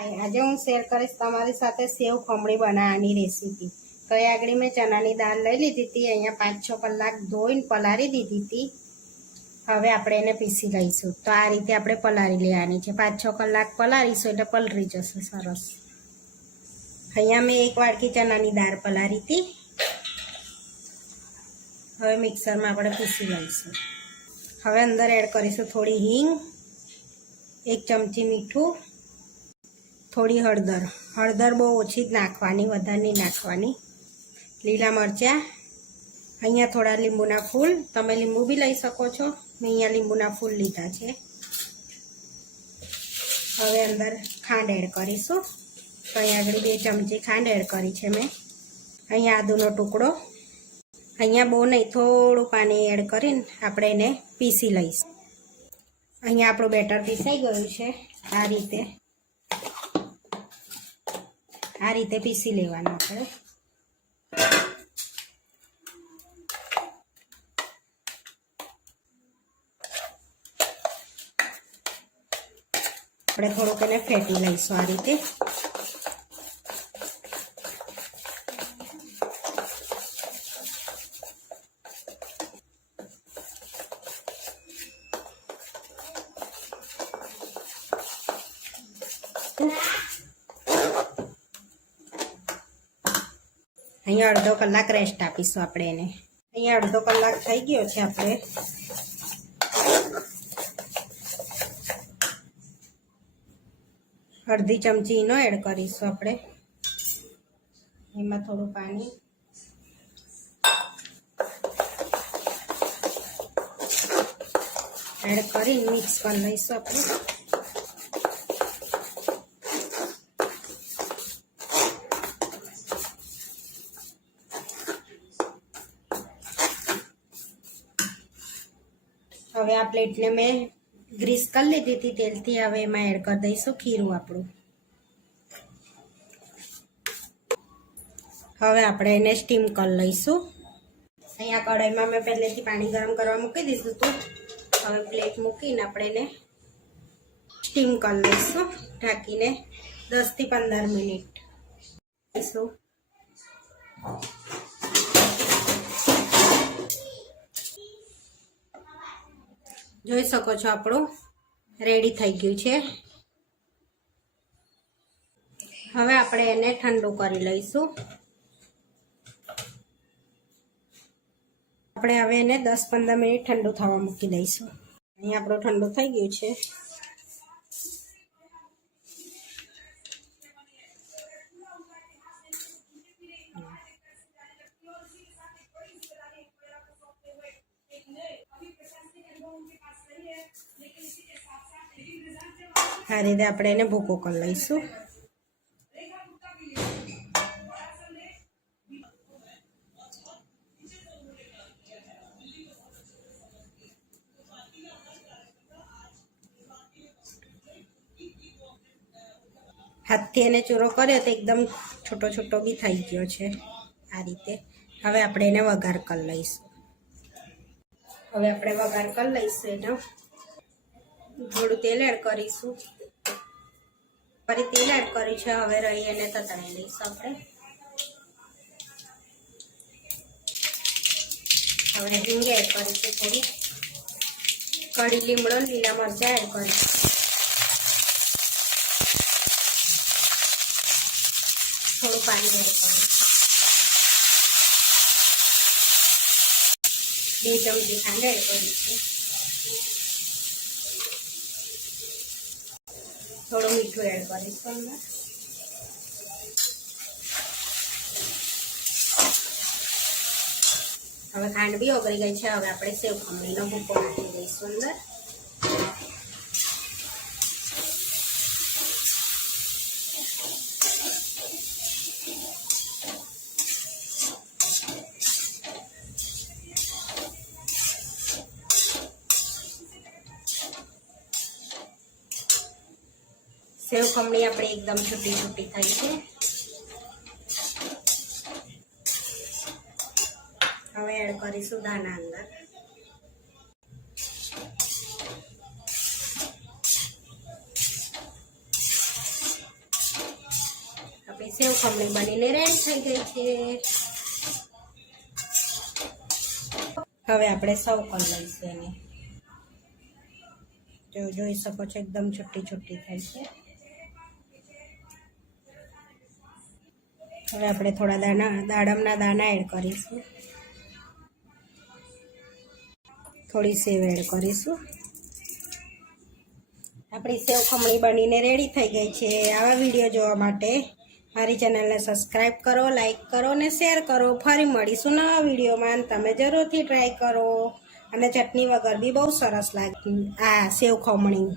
આજે હું શેર કરીશ તમારી સાથે સેવ ખમણી બનાવવાની રેસીપી। તો એ આગળ મેં ચણાની દાળ લઈ લીધી હતી, અહીંયા 5-6 કલાક ધોઈને પલાળી દીધી હતી। હવે આપણે એને પીસી લઈશું। તો આ રીતે આપણે પલાળી લેવાની છે। 5-6 કલાક પલાળીશું એટલે પલળી જશે સરસ। અહીંયા મેં 1 વાડકી ચણાની દાળ પલાળી હતી। હવે મિક્સરમાં આપણે પીસી લઈશું। હવે અંદર એડ કરીશું થોડી હિંગ, 1 ચમચી મીઠું, થોડી હળદર। હળદર બહુ ઓછી જ નાખવાની, વધારે નહીં નાખવાની। લીલા મરચાં, અહીંયા થોડા લીંબુના ફૂલ, તમે લીંબુ બી લઈ શકો છો, મેં અહીંયા લીંબુના ફૂલ લીધા છે। હવે અંદર ખાંડ એડ કરીશું। તો અહીંયા આગળ 2 ચમચી ખાંડ એડ કરી છે મેં। અહીંયા આદુનો ટુકડો, અહીંયા બહુ નહીં, થોડું પાણી એડ કરીને આપણે એને પીસી લઈશું। અહીંયા આપણું બેટર પીસાઈ ગયું છે। આ રીતે પીસી લેવાનું આપણે। થોડુંક એને ફેટી લઈશું આ રીતે। અહીંયા અડધો કલાક રેસ્ટ આપીશું આપણે એને। અહીંયા અડધો કલાક થઈ ગયો છે। આપણે અડધી ચમચી ઈનો એડ કરીશું આપણે। એમાં થોડું પાણી, એડ કરીને મિક્સ કરી લઈશું આપણે। હવે આ પ્લેટને મેં ગ્રીસ કરી લીધી હતી તેલથી। હવે એમાં એડ કરી દઈશું ખીરું આપણું। હવે આપણે એને સ્ટીમ કરી લઈશું। અહીંયા કઢાઈમાં મેં પહેલેથી પાણી ગરમ કરવા મૂકી દીધું હતું। હવે પ્લેટ મૂકીને આપણે એને સ્ટીમ કરી લઈશું ઢાંકીને 10 થી 15 મિનિટ। જોઈ શકો છો આપણું રેડી થઈ ગયું છે। હવે આપણે એને ઠંડુ કરી લઈશું। આપણે હવે એને 10-15 મિનિટ ઠંડુ થવા મૂકી દઈશું। અહીં આપણું ઠંડુ થઈ ગયું છે। આ રીતે આપણે એને ભૂકો કરી લઈશું। હાથથી એને ચૂરો કર્યો તો એકદમ છોટો છોટો બી થઈ ગયો છે આ રીતે। હવે આપણે એને વઘાર કરી લઈશું। હવે આપણે વઘાર કરી લઈશું એનો। થોડું તેલ એડ કરીશું, ફરી તેલ એડ કર્યું છે। હવે રહી એને તતણી લઈશું આપણે। હવે હિંગ એડ કરીશું, થોડી કઢી લીમડો, લીલા મરચાં એડ કરીશું, થોડું પાણી એડ કરીશું, 2 ચમચી ખાંડ એડ કરીશું, થોડું મીઠું એડ કરીશું અંદર। હવે ખાંડ બી ઓગળી ગઈ છે। હવે આપણે સેવ ખમણીનો ભૂકો નાખી દઈશું અંદર। સેવ ખમણી આપણી એકદમ છૂટી છૂટી થઈ છે। હવે એડ કરીશું દાણા અંદર। આપણી સેવ ખમણી બનીને રેડી થઈ ગઈ છે. હવે આપણે સર્વ કરી લઈશું એને. જોઈ શકો છો એકદમ છુટ્ટી છુટ્ટી થાય છે. હવે આપણે થોડા દાડમના દાણા એડ કરીશું. થોડી સેવ એડ કરીશું. આપણી સેવ ખમણી બનીને રેડી થઈ ગઈ છે. આવા વિડીયો જોવા માટે મારી ચેનલને સબસ્ક્રાઈબ કરો, લાઈક કરો ને શેર કરો. ફરી મળીશું નવા વિડીયોમાં. તમે જરૂરથી ટ્રાય કરો. અને ચટણી વગર બી બહુ સરસ લાગે આ સેવ ખમણી.